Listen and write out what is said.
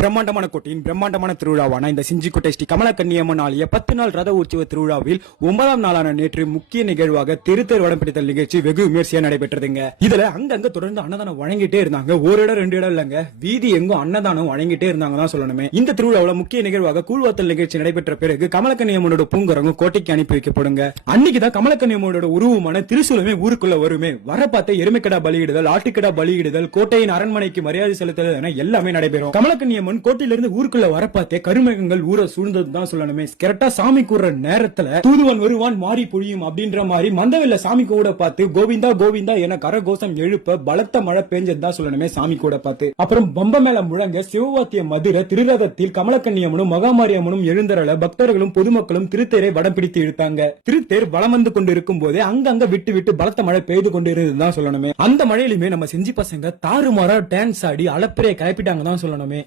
பிரம்மாண்டமான கோட்டையின் பிரம்மாண்டமான திருவிழாவான இந்த செஞ்சிக்கோட்டை ஸ்ரீ கமலக்கன்னியம்மன் ஆலய 10 நாள் ரத உற்சவ திருவிழாவில் 9ஆம் நாளான நேற்று முக்கிய நிகழ்வாக திருத்தேர் வடம் பிடித்தல் நிகழ்ச்சி வெகு விமர்சையா நடைபெற்றதுங்க. இதுல அங்கங்க தொடர்ந்து அன்னதானம் வழங்கிட்டே இருந்தாங்க. ஒரு இடம் 2 இடம் இல்லங்க, வீதி எங்கும் அன்னதானம் வழங்கிட்டே இருந்தாங்க தான் சொல்லணுமே. இந்த திருவிழாவுல முக்கிய நிகழ்வாக கூழ்வாத்தல் நிகழ்ச்சி நடைபெற்ற பிறகு கமலக்கன்னியம்மனோட பூங்கரங்கும் கோட்டைக்கு அனுப்பி வைக்கப்படுங்க. அன்னைக்குதான் கமலக்கன்னியம்மனோட உருவமான திருசூலமே ஊருக்குள்ள வருமே. வர பார்த்த எருமைக்கடா பலியிடுதல், ஆட்டுக்கடா பலியிடுதல், கோட்டையின் அரண்மனைக்கு மரியாதை செலுத்துதல் என எல்லாமே நடைபெறும். கமலக்கன்னியம்மன் கோட்டையிலிருந்து ஊருக்குள்ள வரப்பாத்தே கருமேகங்கள் ஊரை சூழ்ந்ததுதான் சொல்லணுமே. கரெக்டா சாமி கூற நேரத்துல தூதுவன் வருவான் மாறி பொழியும் அப்படின்ற மாதிரி மந்தவெல்ல சாமி கூட பார்த்து கோவிந்தா கோவிந்தா என கரகோஷம் எழுப்ப பலத்த மழை பெஞ்சதுதான் சொல்லணுமே சாமி கூட பார்த்து. அப்புறம் பம்ப மேல முழங்க சிவவாத்திய மதுரை திருரதத்தில் கமலக்கன்னியம்மனும் மகாமாரியம்மனும் எழுந்தரல பக்தர்களும் பொதுமக்களும் திருத்தேரை வடம் பிடித்து இழுத்தாங்க. திருத்தேர் வலம் வந்து கொண்டு இருக்கும் போதே அங்கங்க விட்டு விட்டு பலத்த மழை பெய்து கொண்டு இருந்ததுதான் சொல்லணுமே. அந்த மழையிலுமே நம்ம செஞ்சி பசங்க தாறுமாறா டான்ஸ் ஆடி அளப்பிரைய கிளப்பிட்டாங்க தான் சொல்லணுமே.